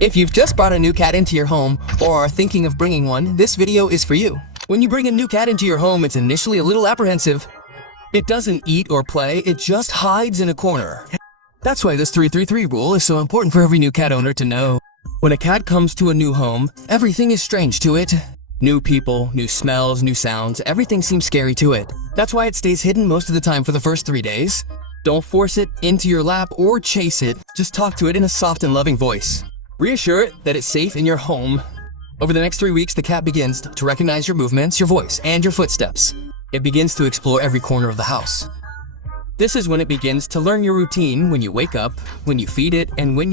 If you've just brought a new cat into your home or are thinking of bringing one, this video is for you. When you bring a new cat into your home, it's initially a little apprehensive. It doesn't eat or play, it just hides in a corner. That's why this 333 rule is so important for every new cat owner to know. When a cat comes to a new home, everything is strange to it. New people, new smells, new sounds, everything seems scary to it. That's why it stays hidden most of the time for the first 3 days. Don't force it into your lap or chase it, just talk to it in a soft and loving voice. Reassure it that it's safe in your home. Over the next 3 weeks, the cat begins to recognize your movements, your voice, and your footsteps. It begins to explore every corner of the house. This is when it begins to learn your routine when you wake up, when you feed it, and when you